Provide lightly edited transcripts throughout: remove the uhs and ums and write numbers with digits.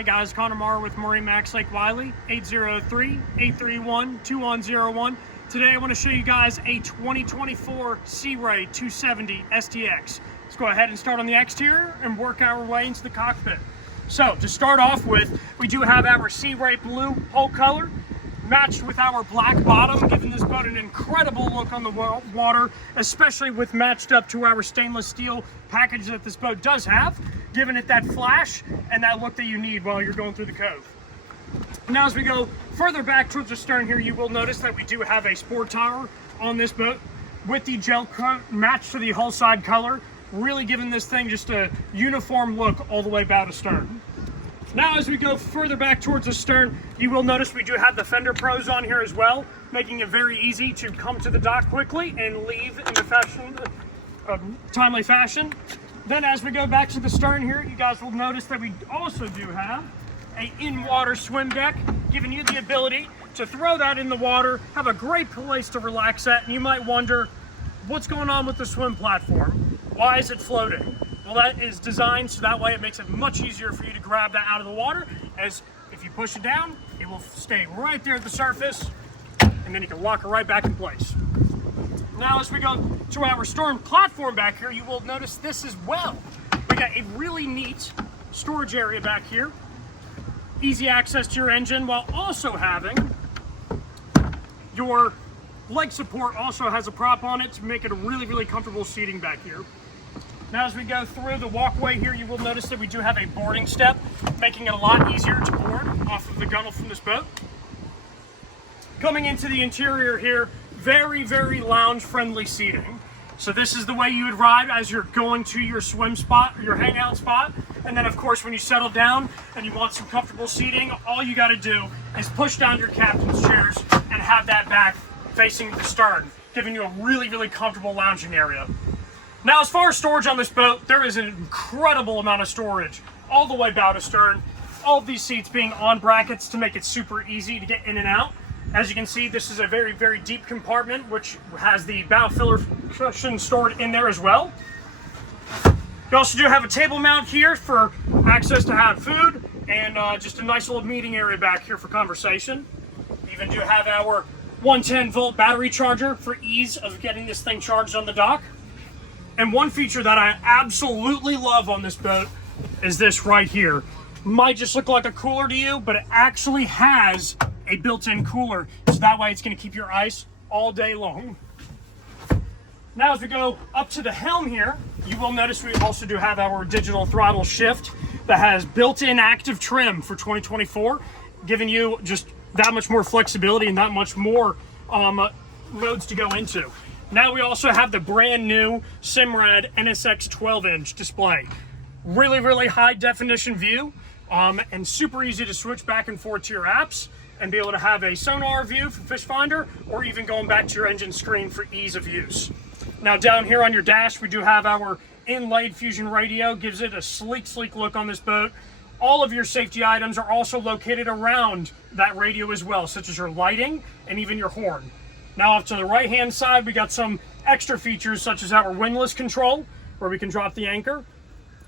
Hey guys, Connor Marr with MarineMax Lake Wylie, 803-831-2101. Today I want to show you guys a 2024 Sea Ray 270 SDX. Let's go ahead and start on the exterior and work our way into the cockpit. So to start off with, we do have our Sea Ray blue hull color, matched with our black bottom, giving this boat an incredible look on the water, especially with matched up to our stainless steel package that this boat does have, giving it that flash and that look that you need while you're going through the cove. Now as we go further back towards the stern here, you will notice that we do have a sport tower on this boat with the gel coat matched to the hull side color, really giving this thing just a uniform look all the way bow to stern. Now as we go further back towards the stern, you will notice we do have the fender pros on here as well, making it very easy to come to the dock quickly and leave in the timely fashion. Then as we go back to the stern here, you guys will notice that we also do have a in-water swim deck, giving you the ability to throw that in the water, have a great place to relax at. And you might wonder, what's going on with the swim platform? Why is it floating? Well, that is designed so that way it makes it much easier for you to grab that out of the water, as if you push it down, it will stay right there at the surface, and then you can lock it right back in place. Now as we go to our stern platform back here, you will notice this as well. We got a really neat storage area back here. Easy access to your engine, while also having your leg support also has a prop on it to make it a really comfortable seating back here. Now as we go through the walkway here, you will notice that we do have a boarding step, making it a lot easier to board off of the gunnel from this boat. Coming into the interior here, very lounge friendly seating. So this is the way you would ride as you're going to your swim spot or your hangout spot. And then of course when you settle down and you want some comfortable seating, all you got to do is push down your captain's chairs and have that back facing the stern, giving you a really comfortable lounging area. Now as far as storage on this boat, there is an incredible amount of storage all the way bow to stern. All of these seats being on brackets to make it super easy to get in and out. As you can see, this is a very deep compartment which has the bow filler cushion stored in there as well. You also do have a table mount here for access to have food, and just a nice little meeting area back here for conversation. You even do have our 110 volt battery charger for ease of getting this thing charged on the dock. And one feature that I absolutely love on this boat is this right here. Might just look like a cooler to you, but it actually has a built-in cooler, so that way it's going to keep your ice all day long. Now as we go up to the helm here, you will notice we also do have our digital throttle shift that has built-in active trim for 2024, giving you just that much more flexibility and that much more modes to go into. Now we also have the brand new Simrad NSX 12-inch display. Really high definition view, and super easy to switch back and forth to your apps and be able to have a sonar view for fish finder, or even going back to your engine screen for ease of use. Now down here on your dash, we do have our inlaid fusion radio, gives it a sleek look on this boat. All of your safety items are also located around that radio as well, such as your lighting and even your horn. Now off to the right hand side, we got some extra features such as our windlass control, where we can drop the anchor.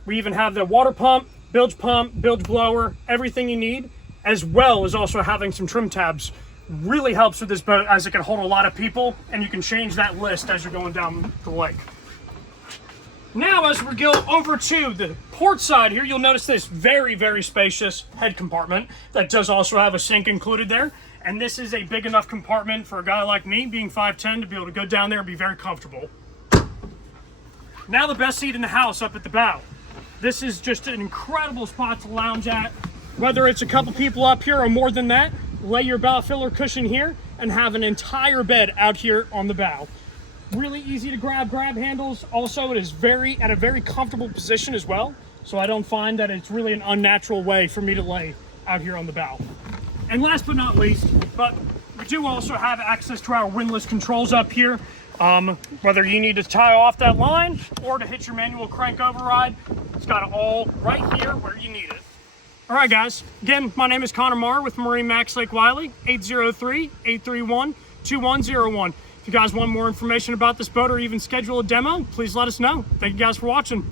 We even have the water pump, bilge blower, everything you need, as well as also having some trim tabs. Really helps with this boat as it can hold a lot of people, and you can change that list as you're going down the lake. Now as we go over to the port side here, you'll notice this very spacious head compartment that does also have a sink included there. And this is a big enough compartment for a guy like me, being 5'10", to be able to go down there and be very comfortable. Now the best seat in the house up at the bow. This is just an incredible spot to lounge at. Whether it's a couple people up here or more than that, lay your bow filler cushion here and have an entire bed out here on the bow. Really easy to grab handles. Also, it is at a very comfortable position as well. So I don't find that it's really an unnatural way for me to lay out here on the bow. And last but not least, but we do also have access to our windlass controls up here. Whether you need to tie off that line or to hit your manual crank override, it's got it all right here where you need it. All right, guys. Again, my name is Connor Marr with MarineMax Lake Wylie, 803-831-2101. If you guys want more information about this boat or even schedule a demo, please let us know. Thank you guys for watching.